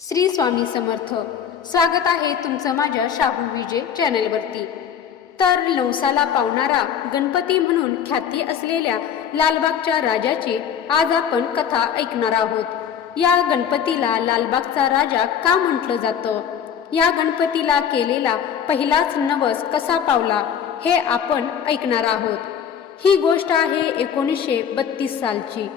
श्री स्वामी समर्थ. स्वागत आहे तुमचं माझ्या शाहू विजय चॅनलवरती. तर नवसाला पावणारा गणपती म्हणून ख्याती असलेल्या लालबागच्या राजाची आज आपण कथा ऐकणार आहोत. या गणपतीला लालबागचा राजा का म्हटलं जातं? या गणपतीला केलेला पहिलाच नवस कसा पावला? हे आपण ऐकणार आहोत. ही गोष्ट आहे एकोणीसशे बत्तीस सालची.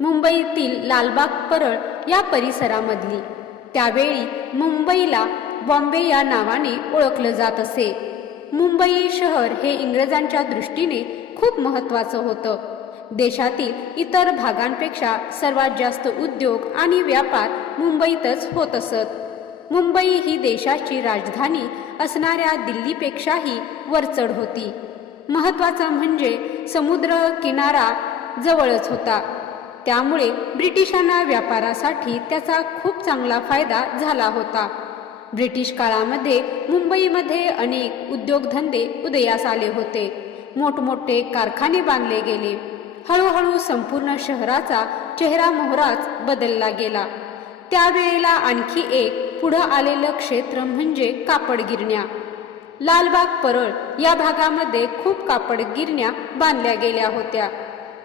मुंबईतील लालबाग परळ या परिसरामधली. त्यावेळी मुंबईला बॉम्बे या नावाने ओळखलं जात असे. मुंबई शहर हे इंग्रजांच्या दृष्टीने खूप महत्वाचं होतं. देशातील इतर भागांपेक्षा सर्वात जास्त उद्योग आणि व्यापार मुंबईतच होत असत. मुंबई ही देशाची राजधानी असणाऱ्या दिल्लीपेक्षाही वरचढ होती. महत्वाचं म्हणजे समुद्र किनारा जवळच होता. त्यामुळे ब्रिटिशांना व्यापारासाठी त्याचा खूप चांगला फायदा झाला होता. ब्रिटिश काळामध्ये मुंबईमध्ये अनेक उद्योगधंदे उदयास आले होते. मोठमोठे कारखाने बांधले गेले. हळूहळू संपूर्ण शहराचा चेहरा मोहराच बदलला गेला. त्यावेळेला आणखी एक पुढं आलेलं क्षेत्र म्हणजे कापड गिरण्या लालबाग परळ या भागामध्ये खूप कापड गिरण्या बांधल्या गेल्या होत्या.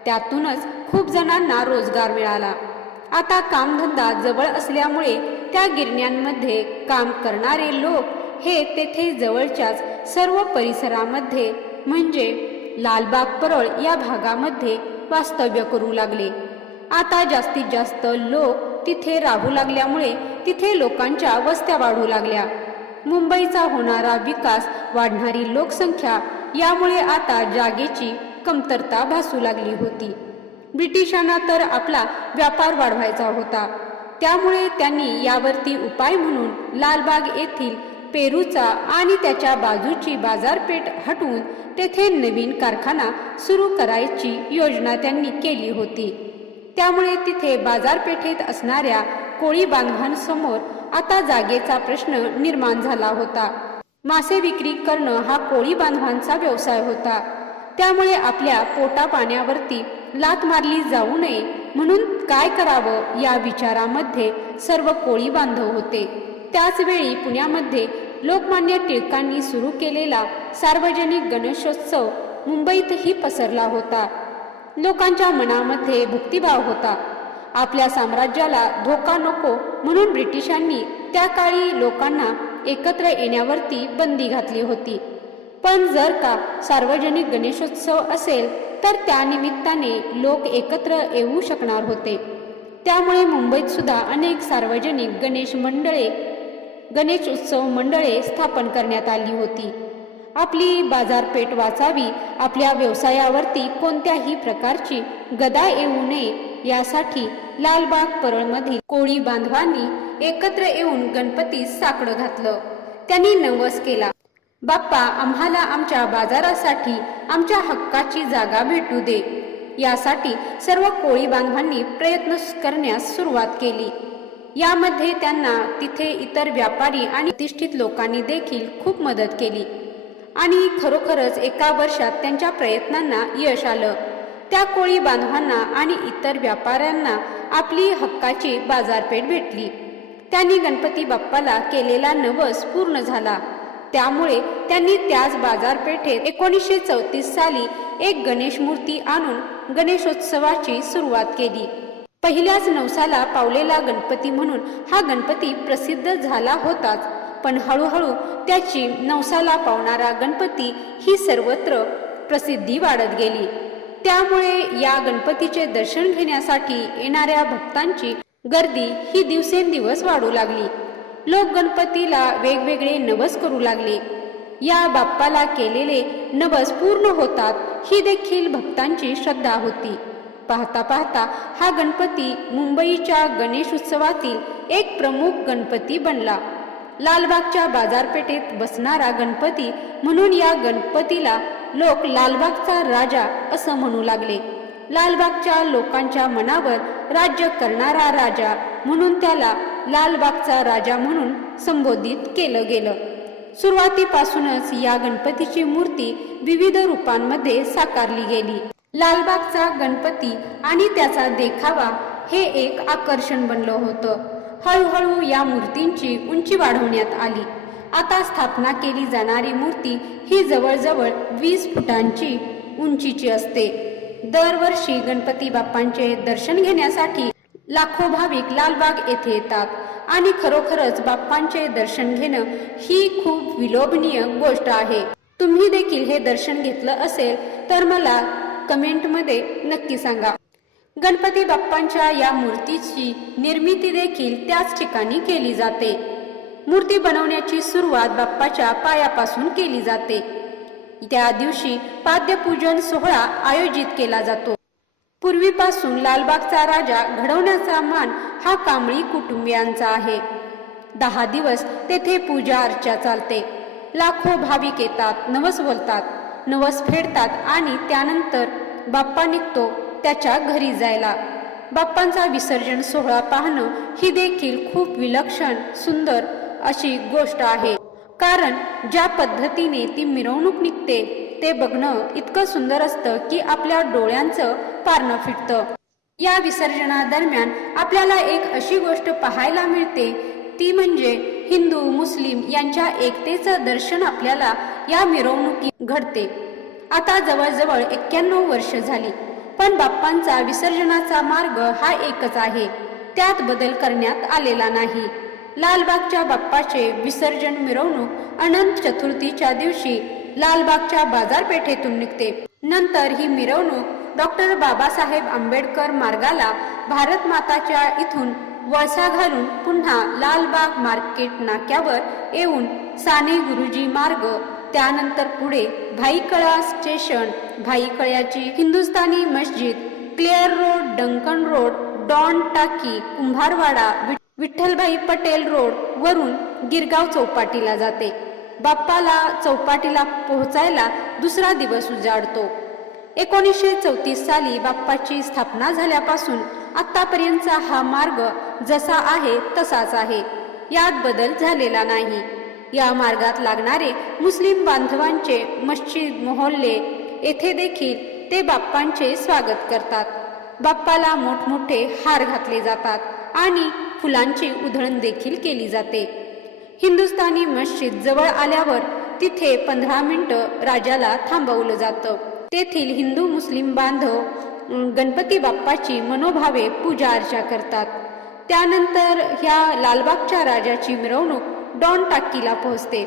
त्यातूनच खूप जणांना रोजगार मिळाला. आता कामधंदा जवळ असल्यामुळे त्या गिरण्यांमध्ये काम करणारे लोक हे तेथे जवळच्याच सर्व परिसरामध्ये म्हणजे लालबाग परळ या भागामध्ये वास्तव्य करू लागले. आता जास्तीत जास्त लोक तिथे राहू लागल्यामुळे तिथे लोकांच्या वस्त्या वाढू लागल्या. मुंबईचा होणारा विकास वाढणारी लोकसंख्या यामुळे आता जागेची कमतरता भासू लागली होती. ब्रिटिशांना तर आपला व्यापार वाढवायचा होता. त्यामुळे त्यांनी यावरती उपाय म्हणून लालबाग येथील पेरूचा आणि त्याच्या बाजूची बाजारपेठ हटवून तेथे नवीन कारखाना सुरू करायची योजना त्यांनी केली होती. त्यामुळे तिथे बाजारपेठेत असणाऱ्या कोळी बांधवांसमोर आता जागेचा प्रश्न निर्माण झाला होता. मासे विक्री करणं हा कोळी बांधवांचा व्यवसाय होता. त्यामुळे आपल्या पोटा पाण्यावरती लात मारली जाऊ नये म्हणून काय करावं या विचारामध्ये सर्व कोळी बांधव होते. त्याचवेळी पुण्यामध्ये लोकमान्य टिळकांनी सुरू केलेला सार्वजनिक गणेशोत्सव मुंबईतही पसरला होता. लोकांच्या मनामध्ये भक्तिभाव होता. आपल्या साम्राज्याला धोका नको म्हणून ब्रिटिशांनी त्या काळी लोकांना एकत्र येण्यावरती बंदी घातली होती. पण जर का सार्वजनिक गणेशोत्सव असेल तर त्यानिमित्ताने लोक एकत्र येऊ शकणार होते. त्यामुळे मुंबईत सुद्धा अनेक सार्वजनिक गणेश मंडळे गणेश उत्सव मंडळे स्थापन करण्यात आली होती. आपली बाजारपेठ वाचावी आपल्या व्यवसायावरती कोणत्याही प्रकारची गदा येऊ नये यासाठी लालबाग परळमधील कोळी बांधवांनी एकत्र येऊन गणपती साकडं घातलं. त्यांनी नवस केला. बाप्पा आम्हाला आमच्या बाजारासाठी आमच्या हक्काची जागा भेटू दे. यासाठी सर्व कोळी बांधवांनी प्रयत्न करण्यास सुरुवात केली. यामध्ये त्यांना तिथे इतर व्यापारी आणि प्रतिष्ठित लोकांनी देखील खूप मदत केली. आणि खरोखरच एका वर्षात त्यांच्या प्रयत्नांना यश आलं. त्या कोळी बांधवांना आणि इतर व्यापाऱ्यांना आपली हक्काची बाजारपेठ भेटली. त्यांनी गणपती बाप्पाला केलेला नवस पूर्ण झाला. त्यामुळे त्यांनी त्याच बाजारपेठेत एकोणीसशे चौतीस साली एक गणेश मूर्ती आणून गणेशोत्सवाची सुरुवात केली. पहिल्याच नवसाला पावलेला गणपती म्हणून हा गणपती प्रसिद्ध झाला होताच. पण हळूहळू त्याची नवसाला पावणारा गणपती ही सर्वत्र प्रसिद्धी वाढत गेली. त्यामुळे या गणपतीचे दर्शन घेण्यासाठी येणाऱ्या भक्तांची गर्दी ही दिवसेंदिवस वाढू लागली. लोक गणपतीला वेगवेगळे नवस करू लागले. या बाप्पाला केलेले नवस पूर्ण होतात ही देखील भक्तांची श्रद्धा होती. पाहता पाहता हा गणपती मुंबईच्या गणेश उत्सवातील एक प्रमुख गणपती बनला. लालबागच्या बाजारपेठेत बसणारा गणपती म्हणून या गणपतीला लोक लालबागचा राजा असं म्हणू लागले. लालबागच्या लोकांच्या मनावर राज्य करणारा राजा म्हणून त्याला लालबागचा राजा म्हणून संबोधित केलं गेलं. सुरुवातीपासूनच या गणपतीची मूर्ती विविध रूपांमध्ये साकारली गेली. लालबागचा गणपती आणि त्याचा देखावा हे एक आकर्षण बनलं होतं. हळूहळू या मूर्तींची उंची वाढवण्यात आली. आता स्थापना केली जाणारी मूर्ती ही जवळजवळ वीस फुटांची उंचीची असते. दरवर्षी गणपती बाप्पांचे दर्शन घेण्यासाठी लाखो भाविक लालबाग येथे येतात. आणि खरोखरच बाप्पांचे दर्शन घेणं ही खूप विलोभनीय गोष्ट आहे. तुम्ही देखील हे दर्शन घेतलं असेल तर मला कमेंटमध्ये नक्की सांगा. गणपती बाप्पांच्या या मूर्तीची निर्मिती देखील त्याच ठिकाणी केली जाते. मूर्ती बनवण्याची सुरुवात बाप्पाच्या पायापासून केली जाते. त्या दिवशी पाद्यपूजन सोहळा आयोजित केला जातो. पूर्वीपासून लालबागचा राजा घडवण्याचा मान हा कांबळी कुटुंबियांचा आहे. दहा दिवस तेथे पूजा अर्चा चालते. लाखो भाविक येतात नवस बोलतात नवस फेडतात आणि त्यानंतर बाप्पा निघतो त्याच्या घरी जायला. बाप्पांचा विसर्जन सोहळा पाहणं ही देखील खूप विलक्षण सुंदर अशी गोष्ट आहे. कारण ज्या पद्धतीने ती मिरवणूक निघते ते बघणं इतकं सुंदर असतं की आपल्या डोळ्यांचं पारणं फिटतं. या विसर्जनादरम्यान आपल्याला एक अशी गोष्ट पाहायला मिळते ती म्हणजे हिंदू मुस्लिम यांच्या एकतेचं दर्शन आपल्याला या मिरवणुकीत घडते. आता जवळजवळ एक्क्याण्णव वर्ष झाली पण बाप्पांचा विसर्जनाचा मार्ग हा एकच आहे. त्यात बदल करण्यात आलेला नाही. लालबागच्या बाप्पाचे विसर्जन मिरवणूक अनंत चतुर्थीच्या दिवशी लालबागच्या बाजारपेठेतून निघते. नंतर ही मिरवणूक डॉक्टर बाबासाहेब आंबेडकर मार्गाला भारत माताच्या इथून वळसा घालून पुन्हा लालबाग मार्केट नाक्यावर येऊन साने गुरुजी मार्ग त्यानंतर पुढे भाईकळा station भाईकळ्याची Hindustani Masjid Clare road Duncan road don टाकी कुंभारवाडा विठ्ठलभाई पटेल रोड वरून गिरगाव चौपाटीला जाते. बाप्पाला चौपाटीला पोहोचायला दुसरा दिवस उजाडतो. एकोणीसशे चौतीस साली बाप्पाची स्थापना झाल्यापासून आतापर्यंतचा हा मार्ग जसा आहे तसाच आहे. यात बदल झालेला नाही. या मार्गात लागणारे मुस्लिम बांधवांचे मस्जिद मोहल्ले येथे देखील ते बाप्पांचे स्वागत करतात. बाप्पाला मोठमोठे हार घातले जातात आणि फुलांची उधळण देखील केली जाते. हिंदुस्थानी मस्जिद जवळ आल्यावर तिथे पंधरा मिनिटं राजाला थांबवलं जातं. तेथील हिंदू मुस्लिम बांधव गणपती बाप्पाची मनोभावे पूजा अर्चा करतात. त्यानंतर ह्या लालबागच्या राजाची मिरवणूक डॉन टाकीला पोहोचते.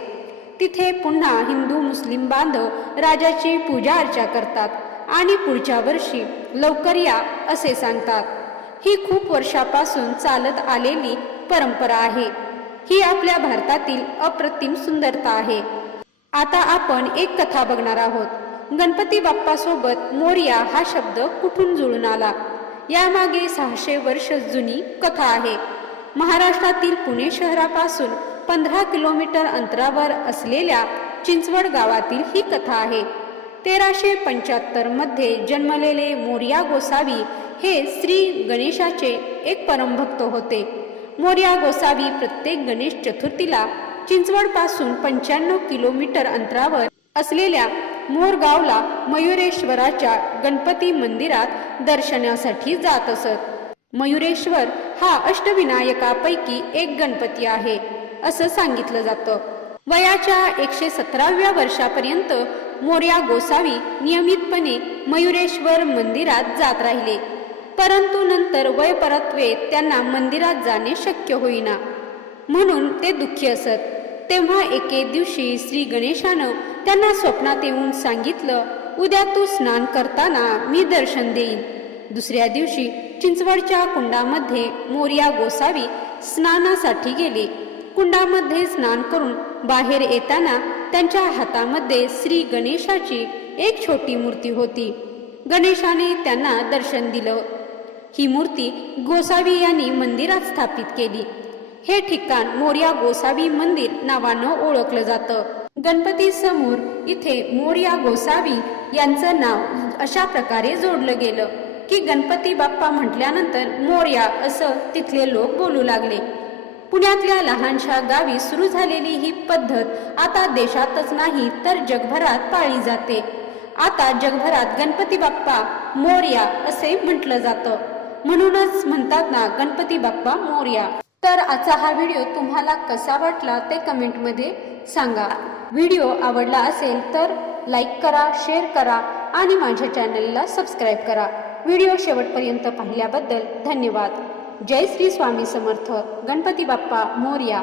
तिथे पुन्हा हिंदू मुस्लिम बांधव राजाची पूजा अर्चा करतात आणि पुढच्या वर्षी लवकर या असे सांगतात. ही खूप वर्षापासून चालत आलेली परंपरा आहे. ही आपल्या भारतातील अप्रतिम सुंदरता आहे. आता आपण एक कथा बघणार आहोत. गणपती बाप्पासोबत मोर्या हा शब्द कुठून जुळून आला? यामागे सहाशे वर्ष जुनी कथा आहे. महाराष्ट्रातील पुणे शहरापासून पंधरा किलोमीटर अंतरावर असलेल्या चिंचवड गावातील ही कथा आहे. तेराशे पंच्याहत्तरमध्ये जन्मलेले मोर्या गोसावी हे श्री गणेशाचे एक परमभक्त होते. मोर्या गोसावी प्रत्येक गणेश चतुर्थीला चिंचवडपासून पंच्याण्णव किलोमीटर अंतरावर असलेल्या मोरगावला मयुरेश्वराच्या गणपती मंदिरात दर्शनासाठी जात असत. मयुरेश्वर हा अष्टविनायकापैकी एक गणपती आहे असं सांगितलं जातं. वयाच्या एकशे सतराव्या वर्षापर्यंत मोर्या गोसावी नियमितपणे मयुरेश्वर मंदिरात जात राहिले. परंतु नंतर वय परत्वे त्यांना मंदिरात जाणे शक्य होईना. म्हणून ते दुःखी असत. तेव्हा एके दिवशी श्री गणेशानं त्यांना स्वप्नात येऊन सांगितलं उद्या तू स्नान करताना मी दर्शन देईन. दुसऱ्या दिवशी चिंचवडच्या कुंडामध्ये मोर्या गोसावी स्नानासाठी गेले. कुंडामध्ये स्नान करून बाहेर येताना त्यांच्या हातामध्ये श्री गणेशाची एक छोटी मूर्ती होती. गणेशाने त्यांना दर्शन दिलं. ही मूर्ती गोसावी यांनी मंदिरात स्थापित केली. हे ठिकाण मोर्या गोसावी मंदिर नावानं ओळखलं जातं. गणपती समोर इथे मोर्या गोसावी यांचं नाव अशा प्रकारे जोडलं गेलं की गणपती बाप्पा म्हटल्यानंतर मोर्या असं तिथले लोक बोलू लागले. पुण्यातल्या लहानशा गावी सुरू झालेली ही पद्धत आता देशातच नाही तर जगभरात पाळली जाते. आता जगभरात गणपती बाप्पा मोर्या असे म्हटलं जातं. म्हणूनच म्हणतात ना गणपती बाप्पा मोर्या. तर आजचा हा व्हिडिओ तुम्हाला कसा वाटला ते कमेंटमध्ये सांगा. व्हिडिओ आवडला असेल तर लाईक करा शेअर करा आणि माझ्या चॅनलला सबस्क्राईब करा. व्हिडिओ शेवटपर्यंत पाहिल्याबद्दल धन्यवाद. जय श्री स्वामी समर्थ. गणपती बाप्पा मोर्या.